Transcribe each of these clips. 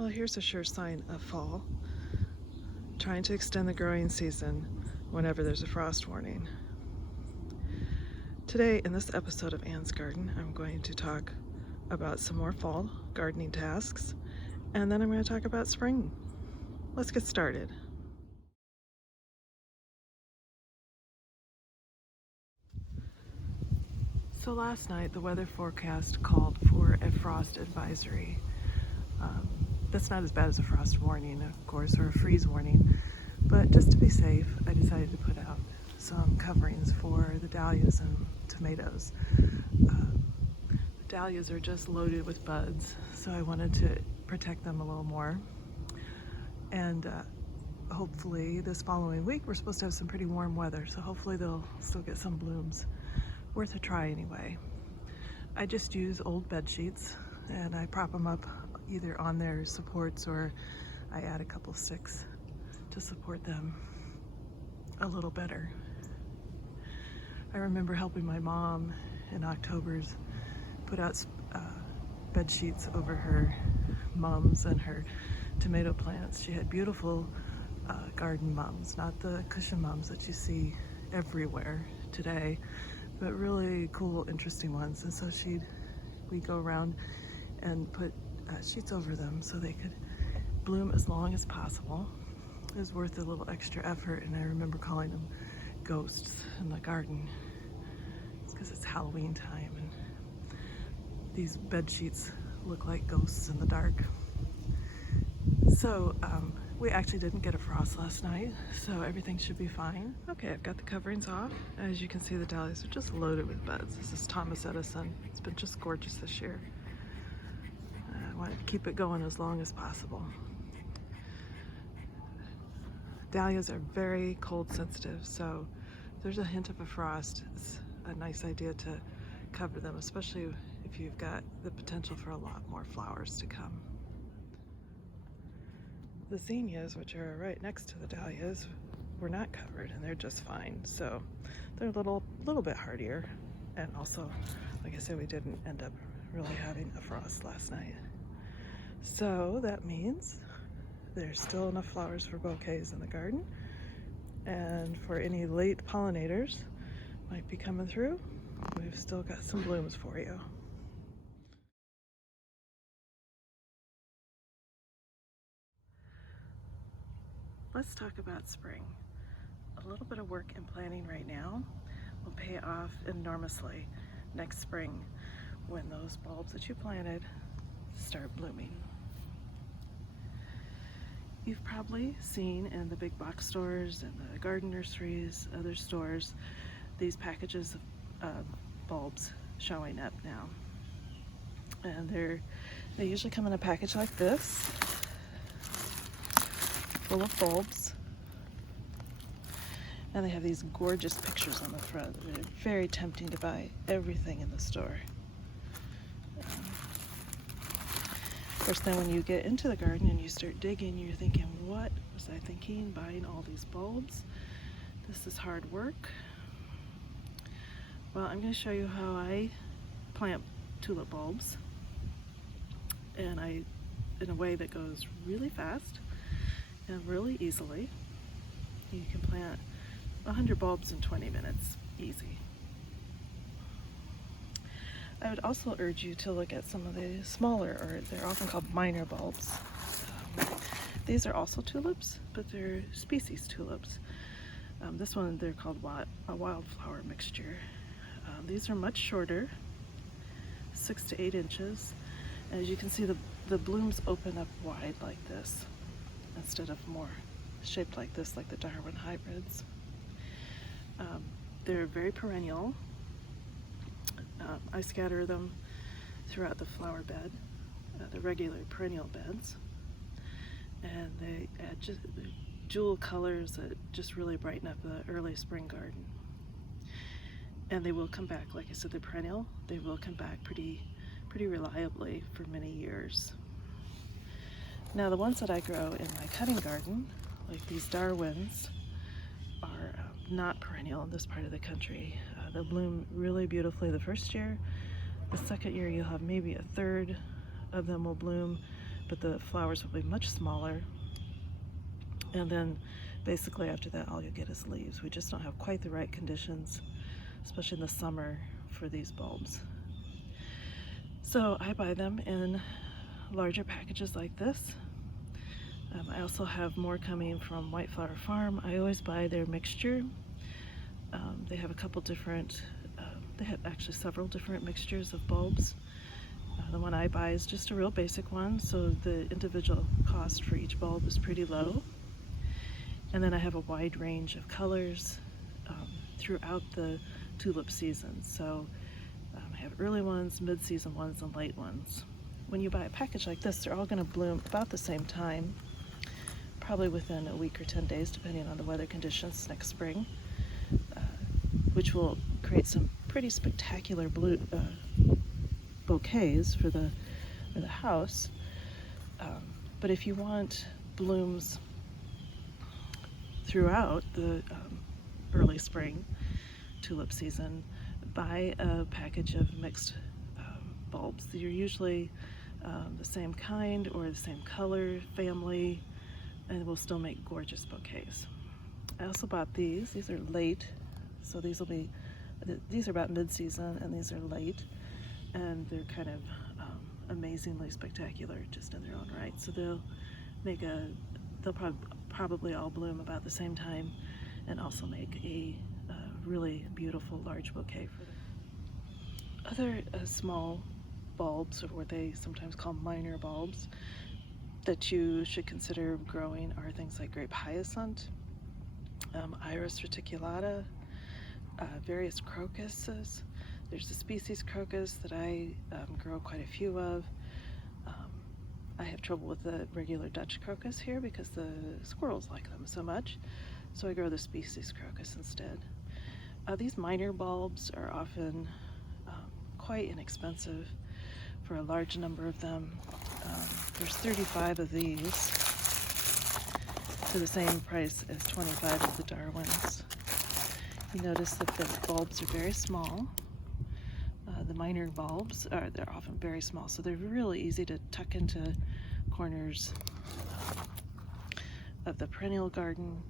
Well, here's a sure sign of fall. Trying to extend the growing season whenever there's a frost warning. Today, in this episode of Anne's Garden, I'm going to talk about some more fall gardening tasks, and then I'm going to talk about spring. Let's get started. So last night, the weather forecast called for a frost advisory. That's not as bad as a frost warning, of course, or a freeze warning, but just to be safe, I decided to put out some coverings for the dahlias and tomatoes. The dahlias are just loaded with buds, so I wanted to protect them a little more. And hopefully this following week, we're supposed to have some pretty warm weather, so hopefully they'll still get some blooms. Worth a try anyway. I just use old bed sheets and I prop them up either on their supports or I add a couple sticks to support them a little better. I remember helping my mom in October's put out bed sheets over her mums and her tomato plants. She had beautiful garden mums, not the cushion mums that you see everywhere today, but really cool, interesting ones. And so we'd go around and put sheets over them so they could bloom as long as possible. It was worth a little extra effort, and I remember calling them ghosts in the garden. It's because it's Halloween time, and these bed sheets look like ghosts in the dark. So we actually didn't get a frost last night, so everything should be fine. Okay, I've got the coverings off. As you can see, the dahlias are just loaded with buds. This is Thomas Edison. It's been just gorgeous this year. I wanted to keep it going as long as possible. Dahlias are very cold sensitive, so if there's a hint of a frost, it's a nice idea to cover them, especially if you've got the potential for a lot more flowers to come. The zinnias, which are right next to the dahlias, were not covered and they're just fine. So they're a little bit hardier. And also, like I said, we didn't end up really having a frost last night. So that means there's still enough flowers for bouquets in the garden. And for any late pollinators might be coming through, we've still got some blooms for you. Let's talk about spring. A little bit of work and planning right now will pay off enormously next spring when those bulbs that you planted start blooming. You've probably seen in the big box stores and the garden nurseries, other stores, these packages of bulbs showing up now. And they usually come in a package like this, full of bulbs, and they have these gorgeous pictures on the front. They're very tempting to buy everything in the store. Of course, then when you get into the garden and you start digging, you're thinking, what was I thinking buying all these bulbs? This is hard work. Well, I'm going to show you how I plant tulip bulbs, and in a way that goes really fast and really easily. You can plant 100 bulbs in 20 minutes, easy. I would also urge you to look at some of the smaller, or they're often called minor bulbs. These are also tulips, but they're species tulips. This one, they're called a wildflower mixture. These are much shorter, 6 to 8 inches. As you can see, the blooms open up wide like this, instead of more shaped like this, like the Darwin hybrids. They're very perennial. I scatter them throughout the flower bed, the regular perennial beds, and they add just jewel colors that just really brighten up the early spring garden. And they will come back, like I said, they're perennial. They will come back pretty reliably for many years. Now, the ones that I grow in my cutting garden, like these Darwins, are not perennial in this part of the country. They'll bloom really beautifully the first year. The second year, you'll have maybe a third of them will bloom, but the flowers will be much smaller. And then basically after that, all you'll get is leaves. We just don't have quite the right conditions, especially in the summer, for these bulbs. So I buy them in larger packages like this. I also have more coming from White Flower Farm. I always buy their mixture. They have a couple different, they have actually several different mixtures of bulbs. The one I buy is just a real basic one, so the individual cost for each bulb is pretty low. And then I have a wide range of colors throughout the tulip season. So I have early ones, mid-season ones, and late ones. When you buy a package like this, they're all going to bloom about the same time, probably within a week or 10 days, depending on the weather conditions next spring, which will create some pretty spectacular bouquets for the house. But if you want blooms throughout the early spring tulip season, buy a package of mixed bulbs. They're usually the same kind or the same color family, and will still make gorgeous bouquets. I also bought these. These are late, so these are about mid-season, and these are late, and they're kind of amazingly spectacular just in their own right. So they'll probably all bloom about the same time, and also make a really beautiful large bouquet for them. Other small bulbs, or what they sometimes call minor bulbs, that you should consider growing are things like grape hyacinth, Iris reticulata, various crocuses. There's a species crocus that I grow quite a few of. I have trouble with the regular Dutch crocus here because the squirrels like them so much, so I grow the species crocus instead. These minor bulbs are often quite inexpensive for a large number of them. There's 35 of these for the same price as 25 of the Darwins. You notice that the bulbs are very small. The minor bulbs they're often very small, so they're really easy to tuck into corners of the perennial garden,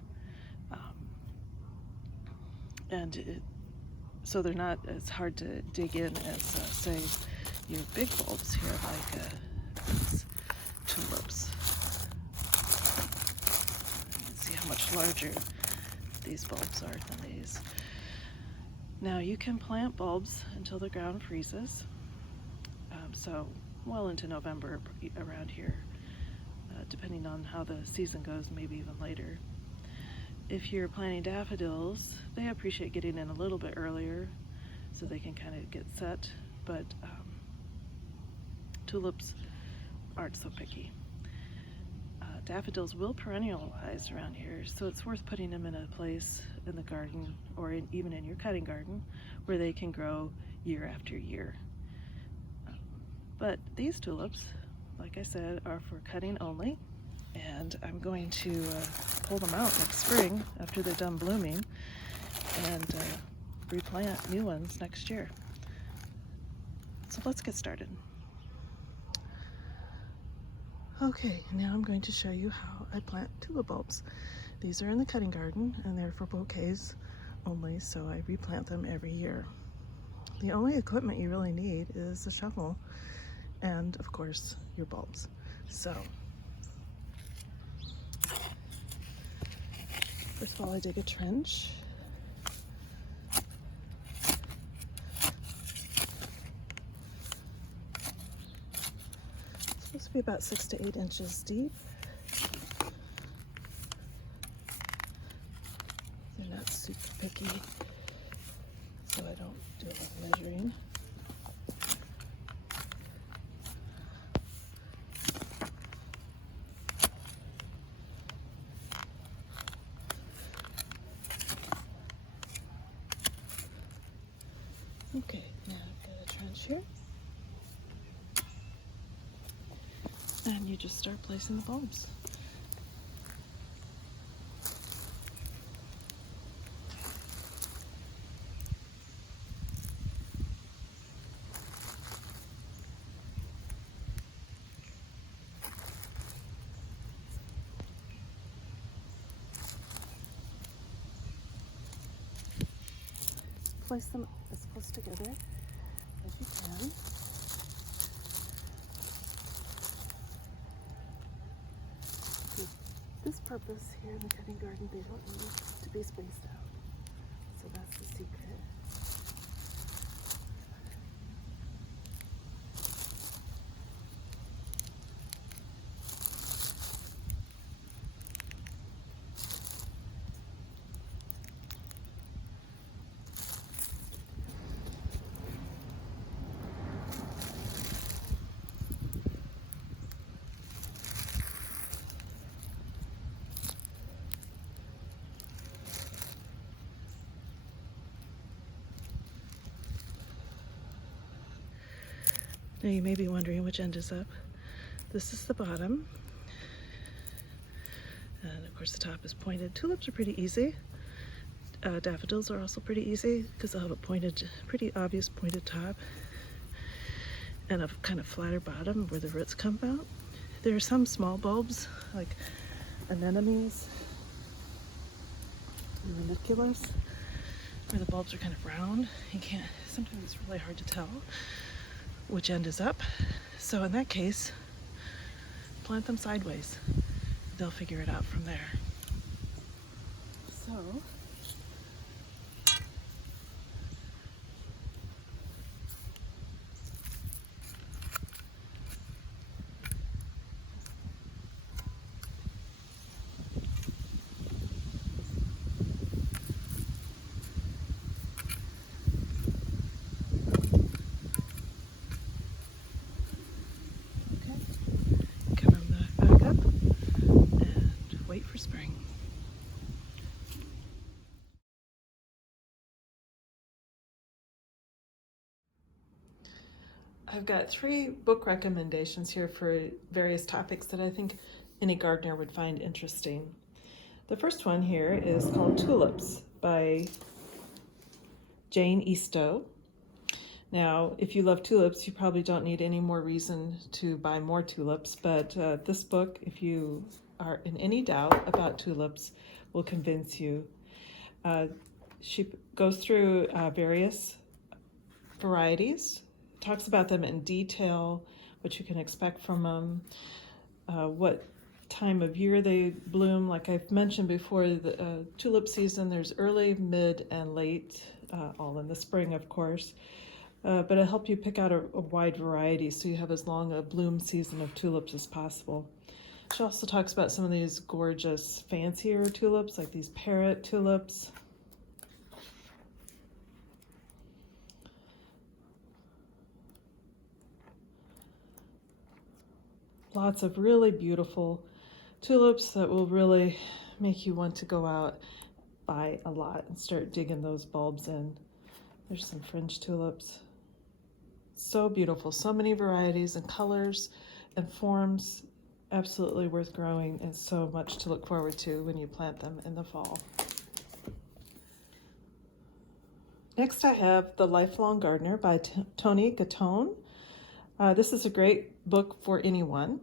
so they're not as hard to dig in as say your big bulbs here, like these tulips. You can see how much larger these bulbs are than these. Now you can plant bulbs until the ground freezes, so well into November around here, depending on how the season goes, maybe even later. If you're planting daffodils, they appreciate getting in a little bit earlier so they can kind of get set, but tulips aren't so picky. Daffodils will perennialize around here, so it's worth putting them in a place in the garden, or even in your cutting garden, where they can grow year after year. But these tulips, like I said, are for cutting only, and I'm going to pull them out next spring after they're done blooming, and replant new ones next year. So let's get started. Okay, now I'm going to show you how I plant tulip bulbs. These are in the cutting garden, and they're for bouquets only, so I replant them every year. The only equipment you really need is a shovel and, of course, your bulbs. So, first of all, I dig a trench. It's supposed to be about 6 to 8 inches deep. They're not super picky, so I don't do a lot of measuring. Okay, now I've got a trench here. And you just start placing the bulbs. place them as close together as you can. For this purpose here in the cutting garden, they don't need to be spaced out. So that's the secret. Now you may be wondering which end is up. This is the bottom. And of course the top is pointed. Tulips are pretty easy. Daffodils are also pretty easy because they'll have a pointed, pretty obvious pointed top and a kind of flatter bottom where the roots come out. There are some small bulbs like anemones and ranunculus where the bulbs are kind of round. Sometimes it's really hard to tell which end is up. So in that case, plant them sideways. They'll figure it out from there. So, for spring. I've got 3 book recommendations here for various topics that I think any gardener would find interesting. The first one here is called Tulips by Jane Eastoe. Now, if you love tulips, you probably don't need any more reason to buy more tulips, but this book, if you are in any doubt about tulips, will convince you. She goes through various varieties, talks about them in detail, what you can expect from them, what time of year they bloom. Like I've mentioned before, the tulip season, there's early, mid, and late, all in the spring, of course. But it'll help you pick out a wide variety so you have as long a bloom season of tulips as possible. She also talks about some of these gorgeous fancier tulips, like these parrot tulips. Lots of really beautiful tulips that will really make you want to go out, buy a lot, and start digging those bulbs in. There's some fringe tulips. So beautiful, so many varieties and colors and forms. Absolutely worth growing and so much to look forward to when you plant them in the fall. Next I have The Lifelong Gardener by Toni Gaton. This is a great book for anyone.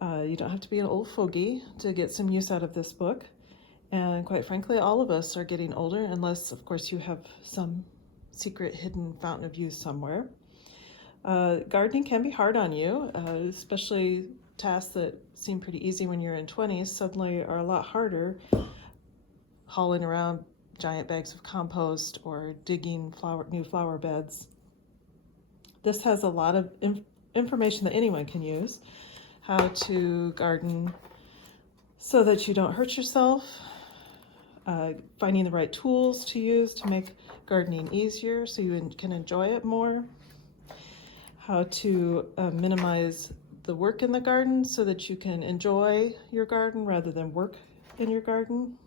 You don't have to be an old fogey to get some use out of this book. And quite frankly, all of us are getting older, unless of course you have some secret hidden fountain of youth somewhere. Gardening can be hard on you, especially tasks that seem pretty easy when you're in 20s suddenly are a lot harder. Hauling around giant bags of compost or digging new flower beds. This has a lot of information that anyone can use. How to garden so that you don't hurt yourself, finding the right tools to use to make gardening easier so you can enjoy it more, how to minimize the work in the garden so that you can enjoy your garden rather than work in your garden.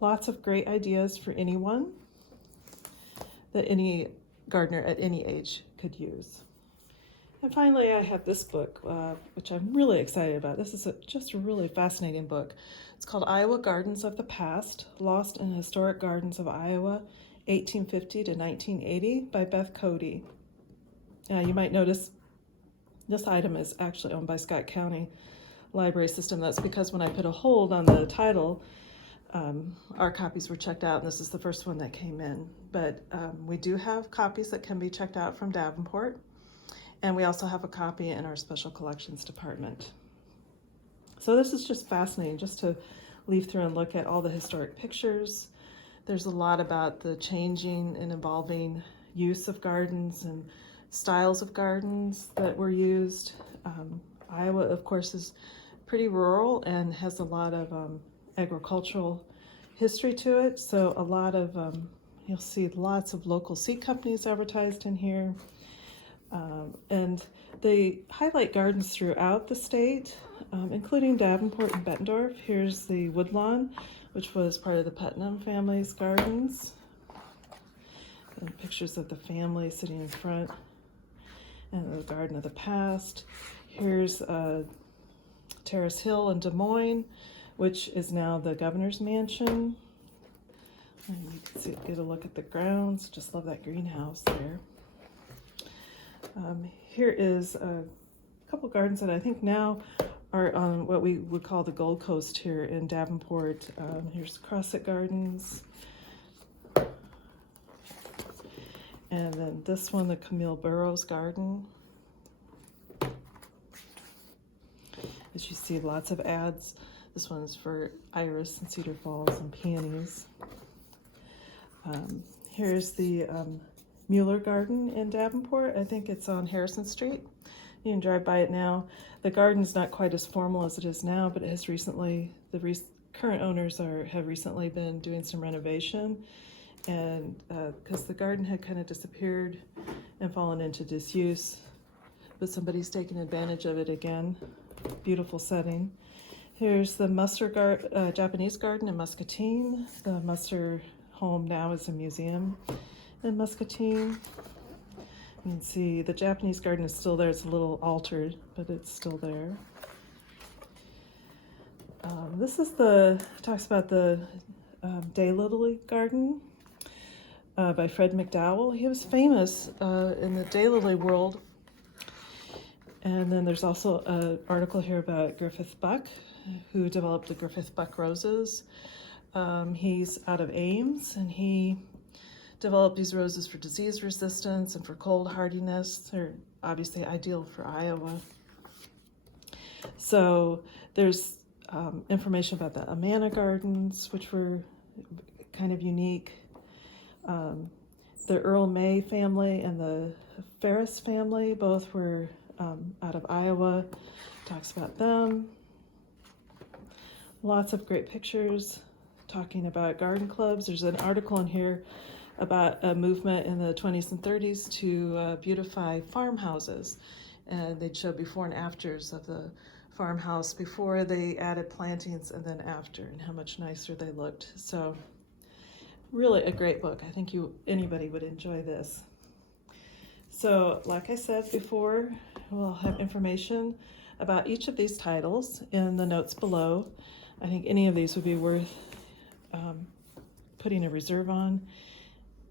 Lots of great ideas for anyone that any gardener at any age could use. And finally, I have this book, which I'm really excited about. This is just a really fascinating book. It's called Iowa Gardens of the Past, Lost in Historic Gardens of Iowa, 1850 to 1980 by Beth Cody. You might notice this item is actually owned by Scott County Library System. That's because when I put a hold on the title, our copies were checked out, and this is the first one that came in. But we do have copies that can be checked out from Davenport, and we also have a copy in our special collections department. So this is just fascinating, just to leaf through and look at all the historic pictures. There's a lot about the changing and evolving use of gardens and styles of gardens that were used. Iowa, of course, is pretty rural and has a lot of agricultural history to it. So a lot of, you'll see lots of local seed companies advertised in here. And they highlight gardens throughout the state, including Davenport and Bettendorf. Here's the Woodlawn, which was part of the Putnam family's gardens. And pictures of the family sitting in front, and the Garden of the Past. Here's Terrace Hill in Des Moines, which is now the governor's mansion. And you can see, get a look at the grounds. Just love that greenhouse there. Here is a couple gardens that I think now are on what we would call the Gold Coast here in Davenport. Here's Crosset Gardens. And then this one, the Camille Burroughs Garden. As you see, lots of ads. This one's for iris and Cedar Falls and peonies. Here's the Mueller Garden in Davenport. I think it's on Harrison Street. You can drive by it now. The garden's not quite as formal as it is now, but it has recently, current owners have recently been doing some renovation, and because the garden had kind of disappeared and fallen into disuse, but somebody's taken advantage of it again. Beautiful setting. Here's the Japanese garden in Muscatine. The Musser home now is a museum in Muscatine. You can see the Japanese garden is still there. It's a little altered, but it's still there. This is talks about the Daylily Garden by Fred McDowell. He was famous in the daylily world. And then there's also an article here about Griffith Buck, who developed the Griffith Buck roses. He's out of Ames, and he developed these roses for disease resistance and for cold hardiness. They're obviously ideal for Iowa. So there's information about the Amana Gardens, which were kind of unique. The Earl May family and the Ferris family both were out of Iowa. Talks about them. Lots of great pictures talking about garden clubs. There's an article in here about a movement in the 20s and 30s to beautify farmhouses, and they'd show before and afters of the farmhouse before they added plantings and then after, and how much nicer they looked. So really a great book. I think anybody would enjoy this. So like I said before, we'll have information about each of these titles in the notes below. I think any of these would be worth putting a reserve on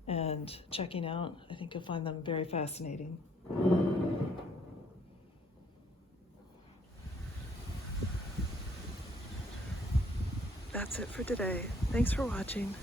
and checking out. I think you'll find them very fascinating. That's it for today. Thanks for watching.